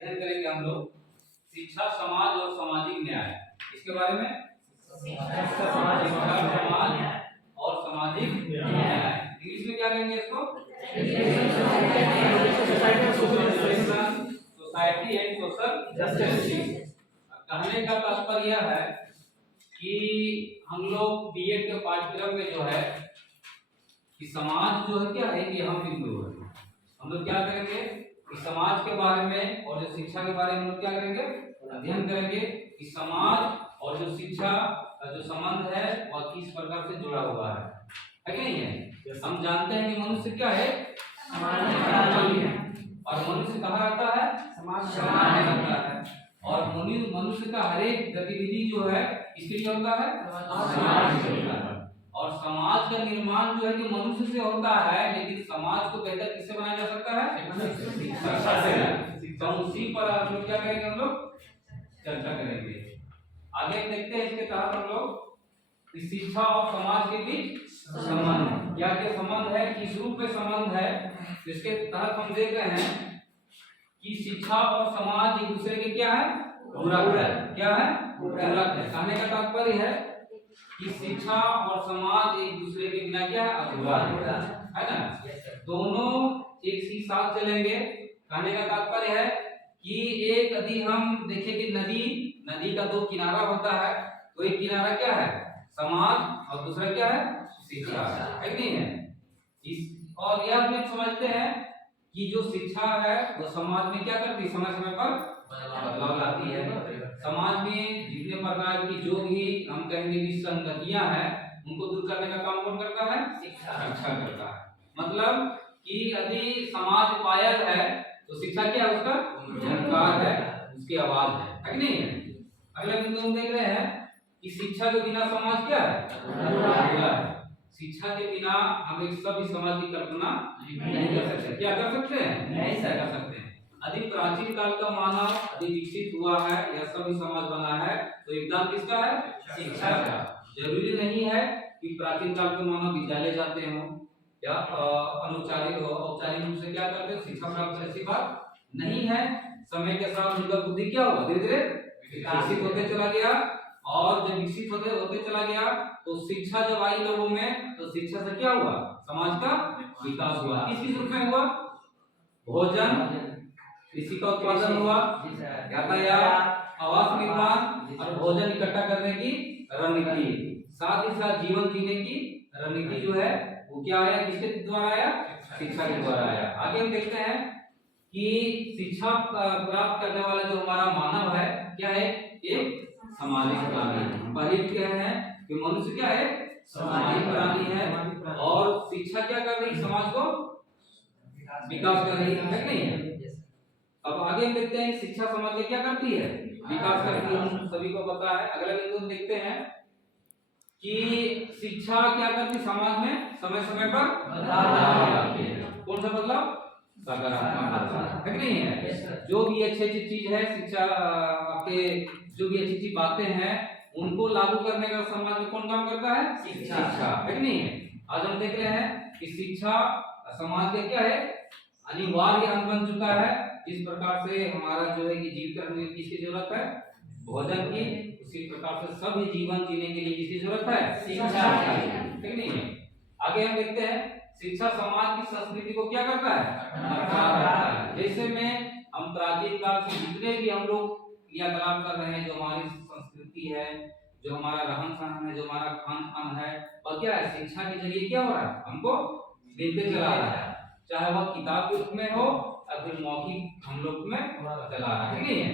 करेंगे हम लोग शिक्षा समाज और सामाजिक न्याय। इसके बारे में शिक्षा समाज और सामाजिक न्याय। इंग्लिश में क्या कहेंगे इसको? Society and social justice. कहने का तात्पर्य यह है कि हम लोग बीएड के पाठ्यक्रम में जो है कि समाज जो है क्या है कि हम बिंदु है। हम लोग क्या करेंगे कि समाज के बारे में और जो शिक्षा के बारे में हम लोग क्या करेंगे अध्ययन करेंगे कि समाज और जो शिक्षा का जो संबंध है वह किस प्रकार से जुड़ा हुआ है कि नहीं है। हम जानते हैं कि मनुष्य क्या है सामाजिक प्राणी है और मनुष्य कहाँ रहता है समाज में रहता है और मनुष्य का हर एक गतिविधि जो है किसके लिए होता है समाज के लिए होता है और समाज का निर्माण जो है कि मनुष्य से होता है लेकिन समाज को बेहतर किससे बनाया जा सकता है शिक्षा से। तो उसी पर हम लोग क्या करेंगे हम लोग चर्चा करेंगे। आगे देखते हैं इसके तहत हम लोग शिक्षा और समाज के बीच संबंध क्या क्या संबंध है किस रूप में संबंध है। इसके तहत हम देख रहे हैं कि शिक्षा और समाज एक दूसरे के क्या है पूरक है। क्या है पूरक है। कहने का तात्पर्य है कि शिक्षा और समाज एक दूसरे के बिना क्या है अधूरा है ना। दोनों एक ही साथ चलेंगे। कहने का तात्पर्य है कि एक यदि हम देखें कि नदी का दो किनारा होता है तो एक किनारा क्या है समाज और दूसरा क्या है शिक्षा है कि नहीं है। इस और यह भी समझते हैं कि जो शिक्षा है वो समाज में क्या करती है समय समय पर बदलाव लाती है। समाज में जितने प्रकार की जो भी हम कहेंगे विसंगतियां हैं उनको दूर करने का काम कौन करता है शिक्षा करता है। मतलब कि यदि समाज पायल है तो शिक्षा क्या है उसका झंकार है उसकी आवाज है कि नहीं है। अगला बिंदु हम देख रहे हैं कि शिक्षा के बिना समाज क्या है अधूरा है। शिक्षा के बिना हम एक सभ्य समाज की कल्पना नहीं कर सकते। क्या कर सकते हैं नहीं कर सकते हैं। अधिक प्राचीन काल का मानव अधिक विकसित हुआ है या सभ्य समाज बना है तो योगदान किसका है शिक्षा का। जरूरी नहीं है कि प्राचीन काल के मानव विद्यालय जाते हों या औपचारिक रूप से क्या करते हैं शिक्षा प्राप्त करने की बात नहीं है। समय के साथ उनका बुद्धि क्या हुआ धीरे धीरे विकसित होते चला गया और जब विकसित होते चला गया तो शिक्षा जब आई लोगों में तो शिक्षा से क्या हुआ समाज का विकास हुआ। किस रूप में हुआ भोजन कृषि का उत्पादन हुआ यातायात आवास निर्माण और भोजन इकट्ठा करने की रणनीति साथ ही साथ जीवन जीने की रणनीति जो है वो क्या आया किसके द्वारा आया शिक्षा के द्वारा आया। आगे हम देखते हैं कि शिक्षा प्राप्त करने वाला जो हमारा मानव है क्या है एक सामाजिक प्राणी। पहले क्या है कि मनुष्य क्या है सामाजिक प्राणी है और शिक्षा क्या कर रही समाज को विकास कर रही है नहीं है। अब आगे हम देखते हैं शिक्षा समाज में क्या करती है विकास करती है हम सभी को पता है। अगला बिंदु देखते हैं कि शिक्षा क्या करती समाज में समय समय पर बदलाव लाती है। कौन सा बदलाव सकारात्मक है नहीं है। जो भी अच्छी चीज है शिक्षा आपके जो भी अच्छी बातें हैं उनको लागू करने का समाज में कौन काम करता है शिक्षा है नहीं है। आज हम देख रहे हैं कि शिक्षा समाज का क्या है अनिवार्य अंग बन चुका है। जिस प्रकार से हमारा जो है कि जीवित रहने की किसकी जरूरत है भोजन की उसी प्रकार से सभी जीवन जीने के लिए किसकी जरूरत है शिक्षा ठीक नहीं है। आगे हम देखते हैं शिक्षा समाज की संस्कृति को क्या करता है जैसे में हम प्राचीन काल से जितने भी हम लोग क्रियाकलाप कर रहे हैं जो हमारी संस्कृति है जो हमारा रहन सहन है जो हमारा खान पान है और क्या है शिक्षा के जरिए क्या हो रहा है हमको मिलते चला रहा है। चाहे वह किताब के रूप में हो या फिर मौखिक हम लोग में चला रहा है नहीं है।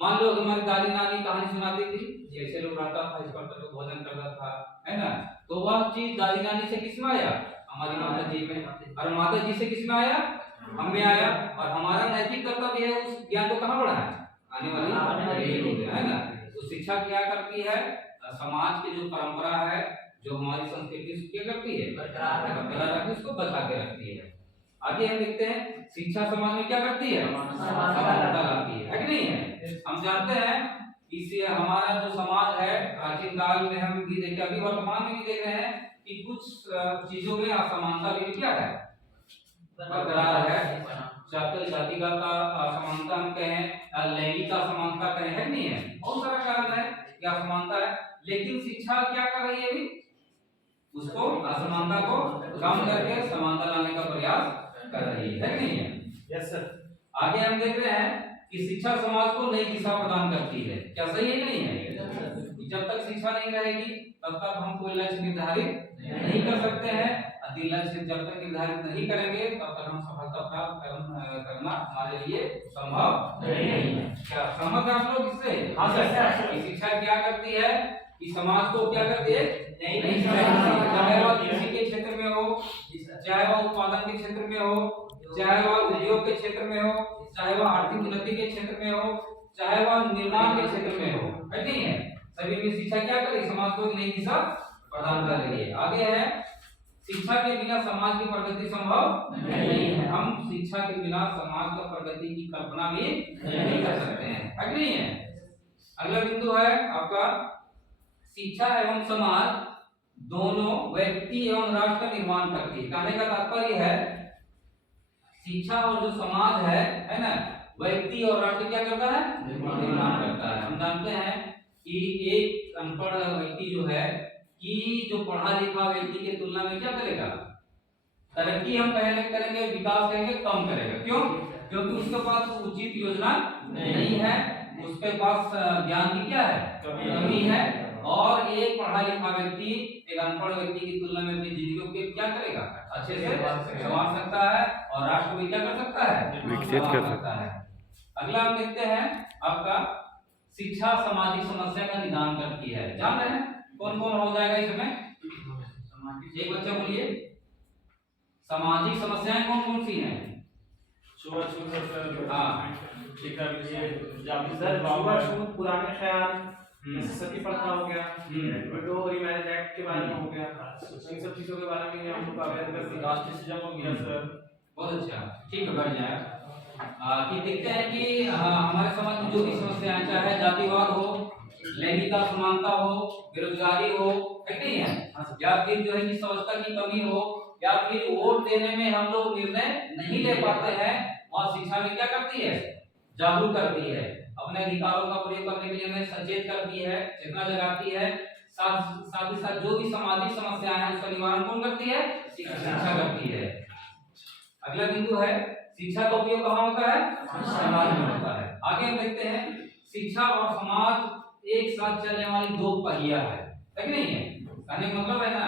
मान लो हमारी दादी नानी कहानी सुनाती थी जैसे लोग रहता था इस पर तो भोजन करता था है ना। तो वह चीज दादी नानी से किसमें आया हमारी माता जी में और माता जी से किसमें आया हमें आया और हमारा नैतिक कर्तव्य है उस ज्ञान को कहाँ बढ़ाना आने वाली है ना। तो शिक्षा क्या करती है समाज की जो परंपरा है जो हमारी संस्कृति क्या करती है बरकरार रखती है उसको बचा के रखती है। आगे हम देखते हैं शिक्षा समाज में क्या करती है समानता लाती है कि नहीं है। हम जानते हैं इससे हमारा जो समाज है प्राचीन काल में हम भी देखे अभी वर्तमान में भी देख रहे हैं कि कुछ चीजों में असमानता भी क्या है बरकरार है। जातिगत असमानता हम कहें, लैंगिक असमानता कहें, है नहीं है, बहुत सारा कारण है कि असमानता है। लेकिन शिक्षा क्या कर रही है अभी, उसको असमानता को कम करके समानता लाने का प्रयास कर रही है नहीं है। Yes sir. आगे हम देख रहे हैं कि शिक्षा समाज को नई दिशा प्रदान करती है। क्या सही है नहीं है? जब तक शिक्षा नहीं रहेगी तब तक हम कोई लक्ष्य निर्धारित नहीं कर सकते हैं। यदि लक्ष्य जब तक निर्धारित नहीं करेंगे तब तक हम सफलता प्राप्त करना हमारे लिए संभव नहीं है। क्या समझ आप लोग इससे? हाँ सर। शिक्षा क्या करती है कि समाज को क्या करती है, नई चाहे वह कृषि के क्षेत्र में हो, चाहे वह उत्पादन के क्षेत्र में हो, चाहे वह उद्योग के क्षेत्र में हो, चाहे वह आर्थिक उन्नति के क्षेत्र में हो, चाहे वह निर्माण के क्षेत्र में हो, है नहीं है? सभी में शिक्षा क्या कर रही है, समाज को एक नई दिशा प्रदान कर रही है। आगे है शिक्षा के बिना समाज की प्रगति संभव नहीं है। हम शिक्षा के बिना समाज की प्रगति की कल्पना भी नहीं कर सकते हैं, है नहीं है? अगला बिंदु है आपका शिक्षा एवं समाज दोनों व्यक्ति एवं राष्ट्र का निर्माण करती है। कहने का तात्पर्य है शिक्षा और जो समाज है ना, व्यक्ति और राष्ट्र क्या करता है, निर्माण करता है। हम जानते हैं कि एक अनपढ़ व्यक्ति जो है कि जो पढ़ा लिखा व्यक्ति की तुलना में क्या करेगा, तरक्की हम पहले करेंगे, विकास करेंगे कम करेगा। क्यों? क्योंकि उसके पास उचित योजना नहीं है, उसके पास ज्ञान की क्या है, कमी है। और एक पढ़ा लिखा व्यक्ति एक अनपढ़ व्यक्ति की तुलना में अपनी जिंदगी को क्या करेगा, अच्छे से संवार सकता है और राष्ट्र को क्या कर सकता है, विकसित कर सकता है। अगला हम देखते हैं आपका शिक्षा सामाजिक समस्या का निदान करती है। जान रहे हैं कौन कौन हो जाएगा इसमें? एक बच्चा बोलिए, सामाजिक समस्याएं कौन कौन सी हैं? पुराने ख्याल, सती प्रथा हो गया, विडो रिमैरिज एक्ट के बारे में हो गया, इन सब चीजों के बारे में हम लोग अवेयर करते हैं। राष्ट्रीय हो गया सर। बहुत अच्छा, ठीक है, बढ़ जाए। कि देखते हैं कि हमारे समाज में जो भी समस्याएं, चाहे जातिवाद हो, लैंगिक असमानता हो, बेरोजगारी हो, है नहीं है, या फिर जो है कि स्वच्छता की कमी हो, या फिर वोट देने में हम लोग निर्णय नहीं ले पाते हैं, और शिक्षा में क्या करती है, जागरूक करती है, अपने अधिकारों का प्रयोग करने के लिए हमें सचेत करती है, चेतना जगाती है। साथ ही साथ जो भी सामाजिक समस्याएं हैं उसका निवारण कौन करती है, शिक्षा करती है। अगला बिंदु है शिक्षा का उपयोग कहाँ होता है, समाज में होता है। आगे हम देखते हैं शिक्षा और समाज एक साथ चलने वाली दो पहिया है नहीं है? कहने का मतलब है ना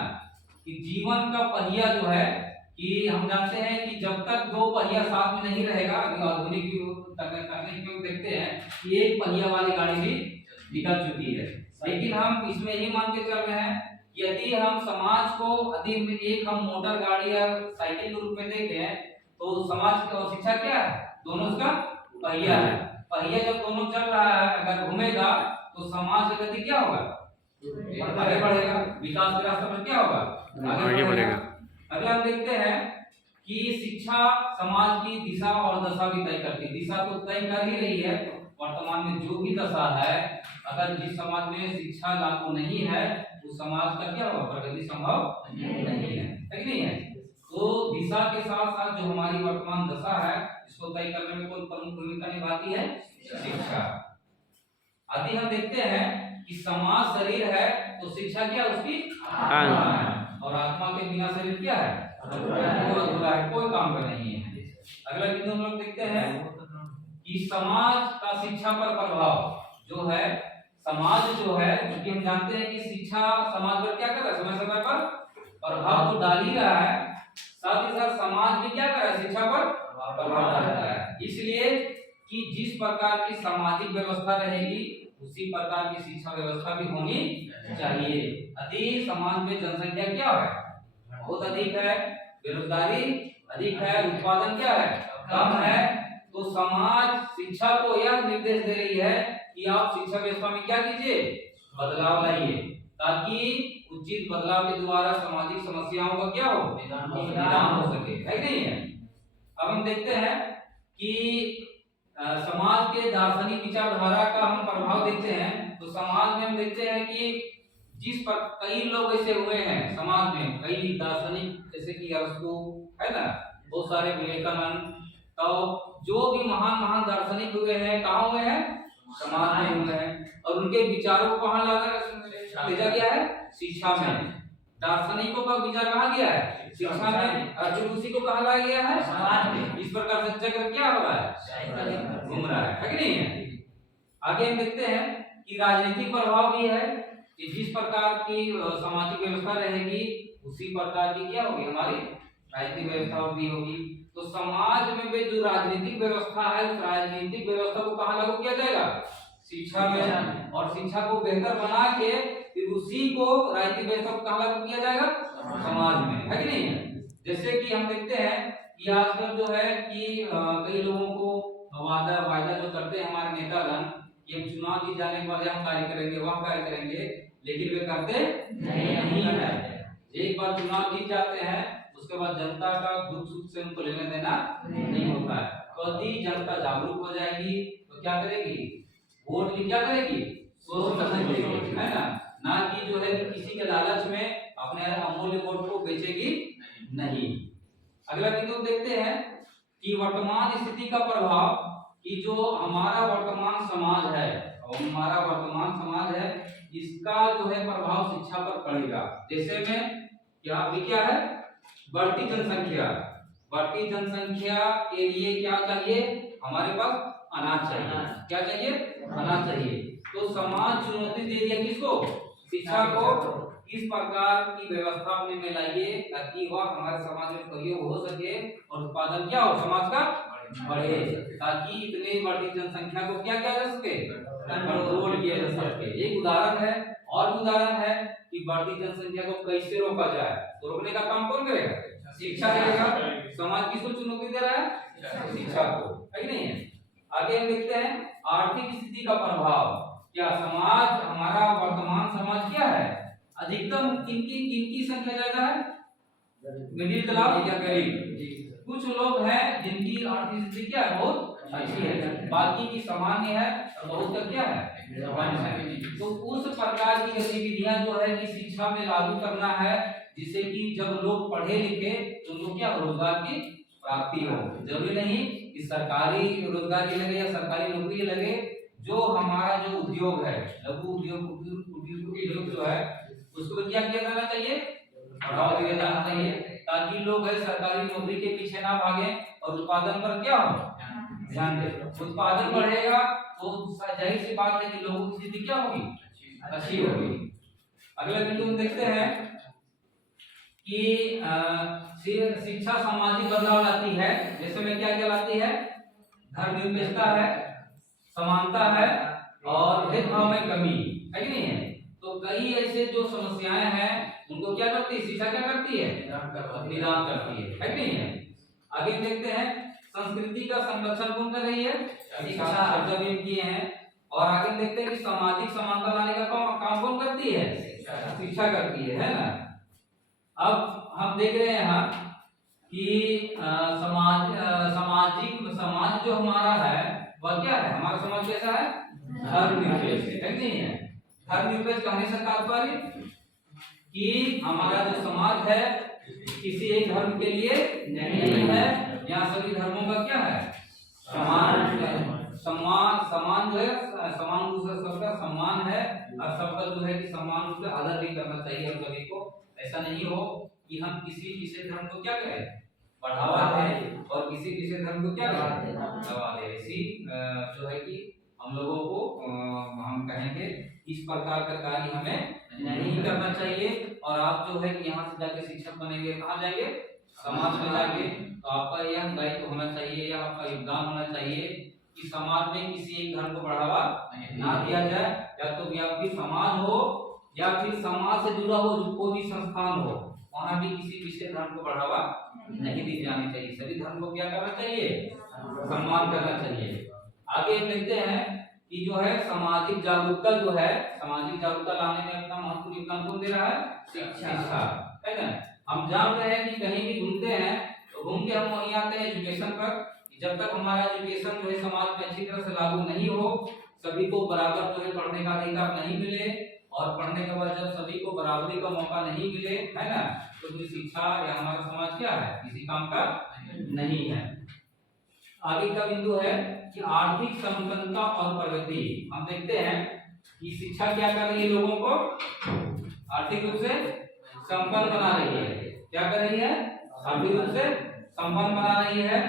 कि जीवन का पहिया जो है कि हम जानते हैं कि जब तक दो पहिया साथ में नहीं रहेगा, आधुनिक तकनीक में देखते हैं कि एक पहिया वाली गाड़ी भी निकल चुकी है, लेकिन हम इसमें ही मान के चल रहे हैं यदि हम समाज को एक हम मोटर गाड़ी या साइकिल के रूप में देखें तो समाज का शिक्षा क्या है, दोनों का पहिया है। पहिया जब दोनों चल रहा है, अगर घूमेगा तो समाज का गति क्या होगा, आगे बढ़ेगा, विकास के रास्ते पर क्या होगा, आगे बढ़ेगा। अगला हम देखते हैं कि शिक्षा समाज की दिशा और दशा भी तय करती है। दिशा तो तय कर ही रही है, वर्तमान में जो भी दशा है, अगर जिस समाज में शिक्षा लागू नहीं है उस समाज का क्या होगा, प्रगति संभव नहीं है, नहीं है। तो दिशा के साथ साथ जो हमारी वर्तमान दशा है इसको तय करने में कौन प्रमुख भूमिका निभाती है, शिक्षा। आदि हम देखते हैं कि समाज शरीर है तो शिक्षा क्या उसकी आत्मा है, और आत्मा के बिना शरीर क्या है, अधूरा है, कोई काम का नहीं है। अगला बिंदु हम लोग देखते हैं कि समाज का शिक्षा पर प्रभाव जो है, समाज जो है, क्योंकि हम जानते हैं कि शिक्षा समाज पर क्या कर रहा है, समय समय पर प्रभाव तो डाल ही रहा है, साथ ही साथ समाज भी क्या कर रहा है, शिक्षा पर प्रभाव डाल रहा है। इसलिए कि जिस प्रकार की सामाजिक व्यवस्था रहेगी उसी प्रकार की शिक्षा व्यवस्था भी होनी चाहिए। यदि समाज में जनसंख्या क्या है, बहुत अधिक है, बेरोजगारी अधिक है, उत्पादन क्या है, कम है, तो समाज शिक्षा को यह निर्देश दे रही है कि आप शिक्षा व्यवस्था में क्या कीजिए, बदलाव लाइए, ताकि उचित बदलाव के द्वारा सामाजिक समस्याओं का क्या हो, निदान हो सके, है नहीं है। अब हम देखते हैं कि समाज के दार्शनिक विचारधारा का हम प्रभाव देखते हैं, तो समाज में हम देखते हैं कि जिस पर कई लोग ऐसे हुए हैं समाज में, कई दार्शनिक जैसे कि अरस्तु है ना, बहुत सारे विवेकानंद, तो जो भी महान महान दार्शनिक हुए हैं कहाँ हुए हैं? समाज में हुए हैं, और उनके विचारों को कहाँ भेजा गया है? शिक्षा में। दार्शनिकों का विचार कहाँ गया है? शिक्षा में। और उसी को कहाँ लाया गया है? समाज में। इस प्रकार से चक्र क्या हो रहा है? घूम रहा है कि नहीं है? आगे हम देखते हैं कि राजनीतिक प्रभाव भी है कि जिस प्रकार की सामाजिक व्यवस्था रहेगी उसी प्रकार की क्या होगी? हमारी राजनीतिक व्यवस्था भी होगी। तो समाज में भी जो राजनीतिक व्यवस्था है उस राजनीतिक व्यवस्था को कहाँ लागू किया जाएगा? शिक्षा में। और शिक्षा को बेहतर बना के फिर उसी को राजनीतिक व्यवस्था को कहाँ लागू किया जाएगा? समाज में, है कि नहीं है? जैसे कि हम देखते हैं कि आजकल जो है कि कई लोगों को वादा जो करते हैं हमारे नेतागण कि हम चुनाव जीत जाने के बाद हम कार्य करेंगे, वह कार्य करेंगे, लेकिन वे करते नहीं है। एक बार चुनाव जीत जाते हैं उसके बाद जनता का दुख सुख से उनको लेने देना नहीं होता है। तो यदि जनता जागरूक हो जाएगी तो क्या करेगी? वोट की क्या करेगी? सोच समझ करेगी, है ना कि जो है कि किसी के लालच में अपने अमूल्य वोट को बेचेगी नहीं। अगला बिंदु देखते हैं कि वर्तमान स्थिति का प्रभाव, कि जो हमारा वर्तमान समाज है और हमारा वर्तमान समाज है इसका जो है प्रभाव शिक्षा पर पड़ेगा। जैसे में क्या है? बढ़ती जनसंख्या। बढ़ती जनसंख्या के लिए क्या चाहिए? हमारे पास अनाज चाहिए। क्या चाहिए? अनाज चाहिए। तो समाज चुनौती दे दिया किसको? शिक्षा को। इस प्रकार की व्यवस्था अपने में लाइए ताकि वह हमारे समाज में प्रयोग हो सके और उत्पादन क्या हो? समाज का बढ़े, ताकि इतने बढ़ती जनसंख्या को क्या किया जा सके? कंट्रोल किया जा सके। एक उदाहरण है, और उदाहरण है कि बढ़ती जनसंख्या को कैसे रोका जाए। तो रोकने का काम कौन करेगा? शिक्षा करेगा। समाज किसको चुनौती दे रहा है? शिक्षा को, है कि नहीं है? आगे हम देखते हैं आर्थिक स्थिति का प्रभाव। क्या समाज, हमारा वर्तमान समाज क्या है? अधिकतम किनकी संख्या ज्यादा है? मिडिल क्लास या गरीब। कुछ लोग हैं जिनकी आर्थिक स्थिति क्या है? बहुत अच्छी है, बाकी की सामान्य है और बहुत का क्या है? सामान्य है। तो उस प्रकार की गतिविधियां जो है कि शिक्षा में लागू करना है, जिससे कि जब लोग पढ़े लिखे तो उनको क्या रोजगार की प्राप्ति हो। जरूरी नहीं कि सरकारी रोजगार लगे या सरकारी नौकरी लगे। जो हमारा जो उद्योग है, लघु उद्योग जो है उसको क्या किया जाना चाहिए? बढ़ावा दिया जाना चाहिए, ताकि लोग है सरकारी नौकरी के पीछे ना भागे और उत्पादन पर क्या हो? ध्यान दे। उत्पादन बढ़ेगा तो जाहिर सी बात है कि लोगों की स्थिति क्या होगी? अच्छी होगी। अगला बिंदु हम देखते हैं कि शिक्षा सामाजिक बदलाव लाती है। जैसे में क्या लाती है? धर्मनिरपेक्षता है, समानता है और भेदभाव में कमी, है कि नहीं है? तो कई ऐसे जो समस्याएं हैं उनको क्या करती है? शिक्षा क्या करती है? निदान करती है कि नहीं है? आगे देखते हैं संस्कृति का संरक्षण कौन कर रही है? शिक्षा किए हैं। और आगे देखते हैं कि सामाजिक समानता लाने का काम कौन करती है? शिक्षा करती है ना? अब हम देख रहे हैं यहाँ कि समाज जो हमारा है वह क्या है? हमारा समाज कैसा है? धर्मनिरपेक्ष है कि नहीं है? धर्मनिरपेक्ष कहने से तात्पर्य कि हमारा जो समाज है किसी एक धर्म के लिए नहीं है। यहाँ सभी धर्मों का क्या है? समान जो है, समान रूप से सबका सम्मान है और सबका जो है कि समान रूप से आदर भी करना चाहिए हम सभी को। ऐसा नहीं हो कि हम किसी विशेष धर्म को क्या करें? बढ़ावा दें और किसी विशेष धर्म को क्या करें? दबा दें। ऐसी जो है कि हम लोगों को हम कहेंगे इस प्रकार का कार्य हमें नहीं करना चाहिए। और आप जो है कि यहाँ से जाके शिक्षक बनेंगे, कहाँ जाएंगे? समाज में जाके। तो आपका यह दायित्व होना चाहिए या आपका योगदान होना चाहिए कि समाज में किसी एक धर्म को बढ़ावा ना दिया जाए। या तो व्यापी समाज हो या फिर समाज से जुड़ा हो जो कोई भी संस्थान हो, वहाँ भी किसी विशेष धर्म को बढ़ावा नहीं दी जानी चाहिए। सभी धर्म को क्या करना चाहिए? सम्मान करना चाहिए। आगे देखते हैं कि जो है सामाजिक जागरूकता जो है, सामाजिक जागरूकता लाने में अपना महत्वपूर्ण योगदान कौन दे रहा है? शिक्षा, है ना? हम जान रहे हैं कि कहीं भी घूमते हैं तो घूम के हम वहीं आते हैं एजुकेशन पर। जब तक हमारा एजुकेशन जो है समाज में अच्छी तरह से लागू नहीं हो, सभी को बराबर जो है पढ़ने का अधिकार नहीं मिले और पढ़ने के बाद जब सभी को बराबरी का मौका नहीं मिले, है ना, तो शिक्षा या हमारा समाज क्या है? किसी काम का नहीं है। आगे का बिंदु है कि आर्थिक संपन्नता और प्रगति। हम देखते हैं कि शिक्षा क्या कर रही है, लोगों को आर्थिक रूप से संपन्न बना रही है। क्या कर रही है, आर्थिक रूप से संपन्न बना रही है।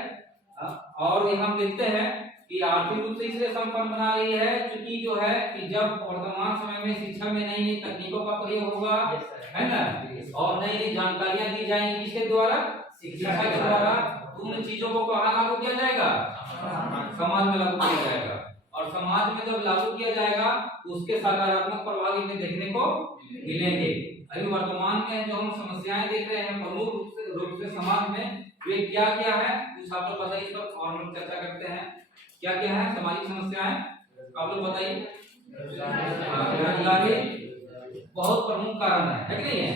और हम देखते हैं कि आर्थिक रूप से इसलिए संपन्न बना रही है क्योंकि जो है कि जब वर्तमान समय में शिक्षा में नई नई तकनीकों का प्रयोग होगा, है ना, और नई नई जानकारियां दी जाएंगी, इसके द्वारा शिक्षा के द्वारा उन चीजों को कहाँ लागू किया जाएगा, समाज में लागू किया जाएगा। और समाज में जब लागू किया जाएगा तो उसके सकारात्मक प्रभाव में देखने को मिलेंगे। अभी वर्तमान में जो हम समस्याएं देख रहे हैं प्रमुख रूप से समाज में, वे क्या क्या है कुछ आप लोग बताइए, इस पर और हम चर्चा करते हैं। क्या क्या है सामाजिक समस्याएं, आप लोग बताइए। बेरोजगारी बहुत प्रमुख कारण है कि नहीं है?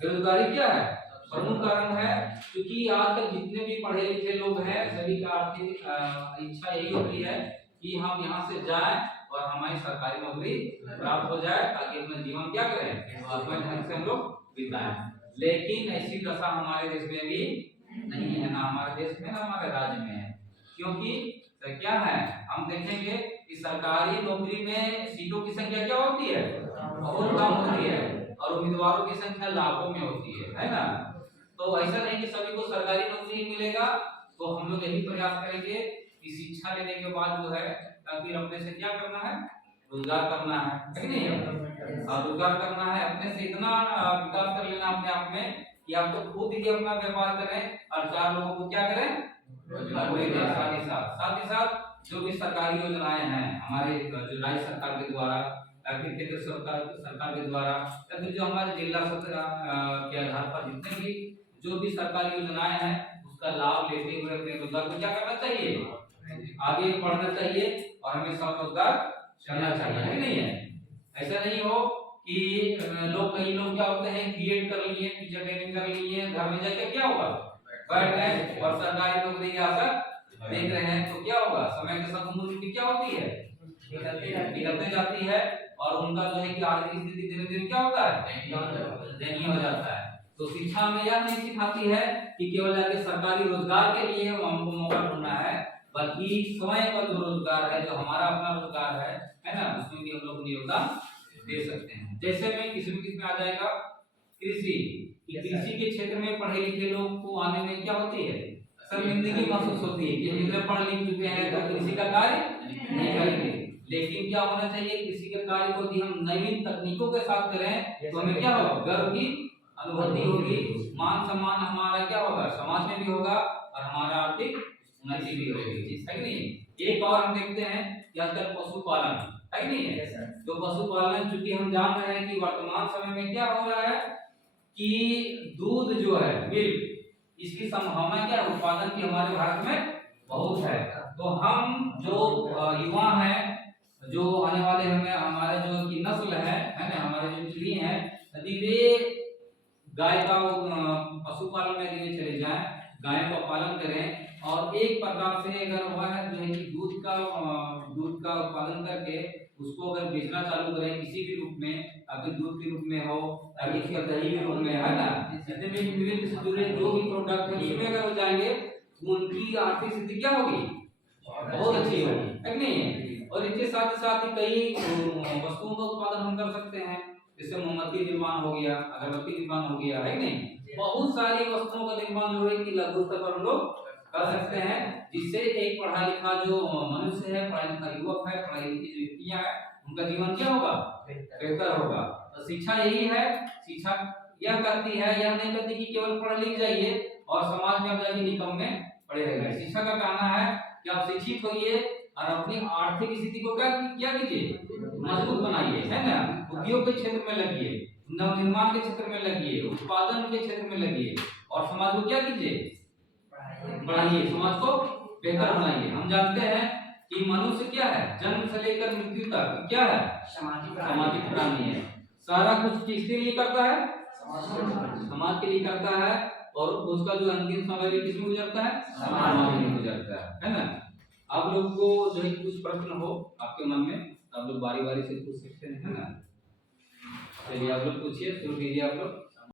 बेरोजगारी क्या है, प्रमुख कारण है, क्योंकि आजकल जितने भी पढ़े लिखे लोग हैं सभी का आर्थिक इच्छा यही होती है कि हम यहाँ से जाएं और हमारी सरकारी नौकरी प्राप्त हो जाए ताकि अपना जीवन क्या करें, आत्मनिर्भर ढंग से हम लोग बिताएं। लेकिन ऐसी दशा हमारे देश में भी नहीं है, ना हमारे देश में ना हमारे राज्य में है। क्योंकि क्या है, हम देखेंगे कि सरकारी नौकरी में सीटों की संख्या क्या होती है, बहुत कम होती है, और उम्मीदवारों की संख्या लाखों में होती है ना। तो ऐसा नहीं कि सभी को सरकारी नौकरी मिलेगा। तो हम लोग यही प्रयास करेंगे कि शिक्षा लेने के बाद जो है फिर अपने से क्या करना है, रोजगार करना है कि नहीं है, और रोजगार करना है, अपने से इतना विकास कर लेना अपने आप में कि आप तो खुद ही अपना व्यापार करें और 4 लोगों को क्या करें, रोजगार दें। साथ ही साथ जो भी सरकारी योजनाएं हैं हमारे जो राज्य सरकार के द्वारा या फिर केंद्र सरकार के द्वारा या फिर जो हमारे जिला सरकार के आधार पर जितने भी जो भी सरकारी योजनाएं हैं उसका लाभ लेते हुए अपने रोजगार को क्या करना चाहिए, आगे बढ़ना चाहिए और हमें स्वरोजगार करना चाहिए, है नहीं है? ऐसा नहीं हो कि कई लोग क्या होते हैं, बीएड कर लिए, टीचर ट्रेनिंग कर लिए, घर में जाके क्या होगा, बैठ गए और सरकारी नौकरी की आशा देख रहे हैं, तो क्या होगा, समय के साथ उम्र क्या होती है, निकलते जाती है और उनका जो है कि आर्थिक स्थिति धीरे धीरे क्या होता है, दयनीय हो जाता है। तो शिक्षा में यह नहीं सिखाती है कि केवल जाके सरकारी रोजगार के लिए हमको मौका ढूंढना है, बल्कि स्वयं का जो रोजगार है, जो हमारा अपना रोजगार है ना, उसमें भी हम लोग योगदान दे सकते हैं। जैसे में किसमें आ जाएगा, कृषि के क्षेत्र में पढ़े लिखे लोग को आने में क्या होती है, शर्मिंदगी महसूस होती है कि हम इतने पढ़ लिख चुके हैं तो कृषि का कार्य नहीं करेंगे। लेकिन क्या होना चाहिए, कृषि के कार्य को यदि हम नवीन तकनीकों के साथ करें तो हमें क्या होगा, गर्व की अनुभूति होगी, मान सम्मान हमारा क्या होगा, समाज में भी होगा और हमारा आर्थिक उन्नति भी होगी, है कि नहीं। एक और हम देखते हैं कि आजकल पशुपालन है कि नहीं है, तो पशुपालन चूंकि हम जान रहे हैं कि वर्तमान समय में क्या हो रहा है कि दूध जो है, मिल्क, इसकी संभावना क्या है, उत्पादन की हमारे भारत में बहुत है। तो हम जो युवा हैं, जो आने वाले हमारे जो की नस्ल है ना, हमारे जो पीढ़ी है, यदि वे गाय का पशुपालन में यदि चले जाएं, गाय का पालन करें और एक प्रकार से अगर वह जो है कि दूध का उत्पादन करके उसको अगर बेचना चालू करें किसी भी रूप में, अगर दूध के रूप में हो, अगर इसका दही के रूप में, है ना, जितने भी मिल्क से जुड़े जो भी प्रोडक्ट है उसमें अगर हो जाएंगे तो उनकी आर्थिक स्थिति क्या होगी, बहुत अच्छी होगी, है कि नहीं। और इसके साथ ही कई वस्तुओं का उत्पादन हम कर सकते हैं, जैसे मोमबत्ती निर्माण हो गया, अगरबत्ती निर्माण हो गया, है नहीं, बहुत सारी वस्तुओं का निर्माण जो है कि लघु स्तर पर हम लोग कर सकते हैं, जिससे एक पढ़ा लिखा जो मनुष्य है, पढ़ा लिखा युवक है, पढ़ाई लिखी जो युवतियां है, उनका जीवन क्या होगा, बेहतर होगा। तो शिक्षा यही है, शिक्षा यह करती है, यह नहीं करती कि केवल पढ़ लिख जाइए और समाज में आप जाके निकम्मे पड़े रह गए। शिक्षा का कहना है कि आप शिक्षित होइए और अपनी आर्थिक स्थिति को क्या कीजिए, मजबूत बनाइए, है ना, उद्योग के क्षेत्र में लगिए, नवनिर्माण के क्षेत्र में लगिए, उत्पादन के क्षेत्र में लगिए और समाज को क्या कीजिए, बढ़ाइए, समाज को बेहतर बनाइए। हम जानते हैं कि मनुष्य क्या है, जन्म से लेकर मृत्यु तक क्या है, सामाजिक प्राणी है। सारा कुछ किसके लिए करता है, समाज के लिए करता है, और उसका जो अंतिम समय भी किसमें गुजरता है, समाज में गुजरता है ना। आप लोग को जो है कुछ प्रश्न हो आपके मन में, आप लोग बारी बारी से पूछ सकते हैं, है ना। चलिए आप लोग पूछिए, शुरू कीजिए आप लोग।